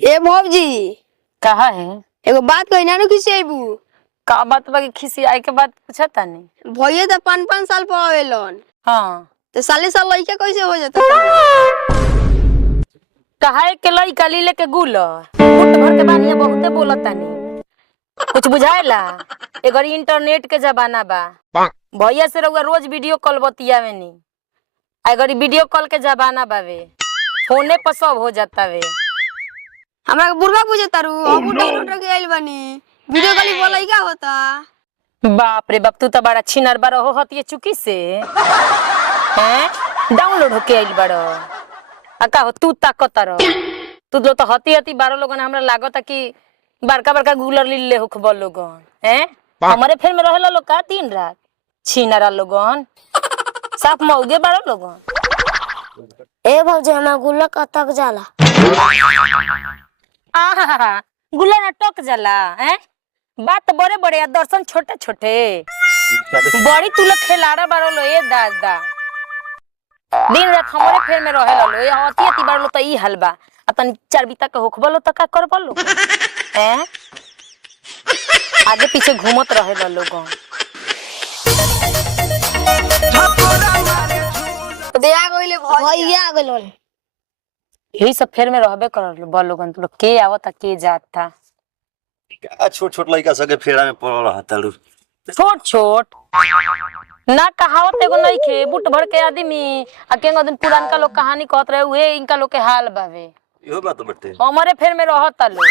ए भौजी कहा है? एगो बात कही ना खिसियाबू। का बात बाकी खिसियाई के बात पूछा तानी। भैया तो 5-5 साल पर आवेलन। हाँ तो साले साल लइका कैसे हो जाता? कहा के लइका लीले के गुल मुठ भर के बानिया बहुते बोलत तानी। कुछ बुझाएला? एगर इंटरनेट के जमाना बा। भैया से रउआ रोज वीडियो कॉल बतियावेनी। अगर वीडियो कॉल के जमाना बावे फोने पर सब हो जाता वे। हमरा के बुढ़वा पूछे तारू अब डाउनलोड करके आइल बानी। वीडियो कॉल बोलाई का होता? बाप रे बाप, तू तो बड़ा छिनर बड़ा हो हतिए चुकी से हैं डाउनलोड होके आइल बड़ा। अका हो तू ताकत रह तू तो हती हती 12 लोगन हमरा लागत कि बड़का बड़का गूलर ले होख बोल लोगन हैं। हमारे फिर में रहेला लोग का दिन रात छिनरा लोगन साफ मौगे बड़ा लोगन। ए भौजी हमार गुल्ला कतक जाला। आहा गुल्ला ना टक जाला हैं। बात बड़े बड़े या दर्शन छोटे छोटे बड़ी तू लोग खिलाड़ा बारो लो ए दादा। दिन रात हमारे फेर में रहेला लो या हती हती बारो लो त ई हलबा तनी 4 बीता के होखबलो त का करबलो हैं। आगे पीछे घूमत रहेला लोगन। दया गइले भैया आ गेलन। यही सब फेर में रहबे करल बा लोगन। तू लोग के आवता के जाता छोट छोट लड़का सके फेरा में पड़ल रहता लू। छोट छोट ना कहावत एगो नहीं खे बुट भर के आदमी आ केंगो दिन पुरान का लोग कहानी कहत रहे उहे इनका लोग के हाल बावे। इहो बात बटे हमारे फेर में रहता लो।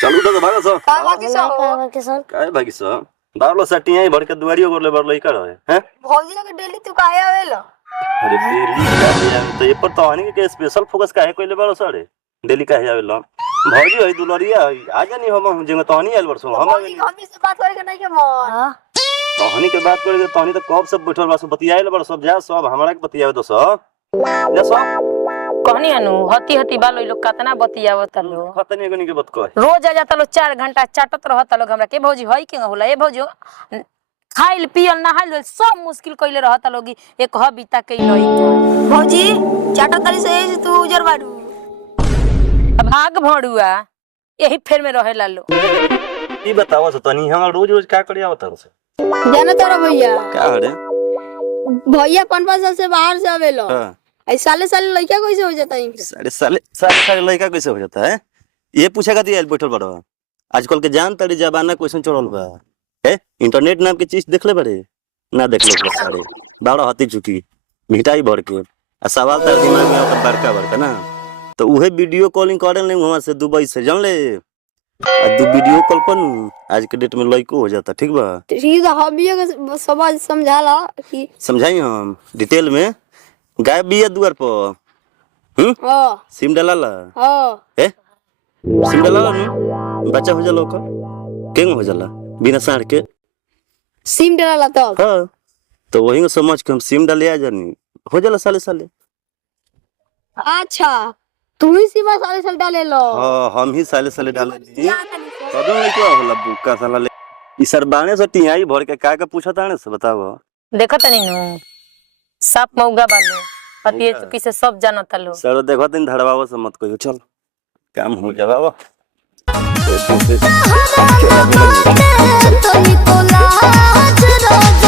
चलू तो भागा सो के सर काहे भागी सो दारलो सटिया ही भर के दुआरियो करले बर लइका रहे हैं। भौजी के डेली तू काहे आवेला? अरे डेली तो ये पर तो आने के स्पेशल फोकस काहे कोइले बारो सरे डेली काहे आवेला भौजी होई दुलरिया आज नहीं हम जेंगे तहनी आइल बरसो हम भौजी हमनी से बात करे के नहीं के मन। हां तहनी के बात करे तहनी तो कब सब बैठल बा सब बतियाइल बर सब जा सब हमरा के बतियावे दो सब जा सब कहनी हनु हती हती बालो लोग कतना बतियावत लो। खतनी गनी के बात कह रोज आ जाता लो 4 घंटा चाटत रहत लोग हमरा के भौजी होई के होला ए भौजी खाइल पियल नहाइल सब मुश्किल कइले रहत लोग एक ह बीता के लई। भौजी चाटा तरी से तू उजर बाड़ू। भाग भड़ुआ यही फेर में रहेला लो। ई बताओ तो तनी हम रोज रोज का करिया बता से जाना तोरा भैया का हरे भैया 5-5 साल से बाहर से आवेला। हां ऐ साले साले लइका कैसे हो जाता है? साले लड़का कैसे हो जाता है ये पूछेगा दिया बैठल बड़ा आजकल के जान तड़ी जमाना क्वेश्चन चढ़ल बा है। इंटरनेट नाम के चीज देख ले बड़े ना देख लो सारे 12 हती चुकी मिठाई भर के आ सवाल तर दिमाग में आता बड़का बड़का ना तो उहे वीडियो कॉलिंग करे नहीं वहां से दुबई से जान ले आ दू वीडियो कॉल पर आज के डेट में लइको हो जाता ठीक बा। ठीक है हम भी समझ समझाला कि समझाई हम डिटेल में गायब भी है दुआर पर हां सिम डाला हां है सिम डाला नु बच्चा हो जाला ओकर केंग हो जाला बिना साड़ के सिम डाला तब। हां तो वही को समझ के हम सिम डाले आ जानी हो जाला साले साले। अच्छा तू ही सिमा साले साल डाले लो। हां हम ही साले साले डाले दी तब नहीं क्या होला बुका साला ले ई सरबाने से टियाई भर के का पूछा ताने से बताओ देखत नहीं नु साफ मौगा बालो पतिए चुकी से सब जानता लो। सर देखो तीन धड़वाओ से मत कहियो चल काम हो जावा तो निकोला रोज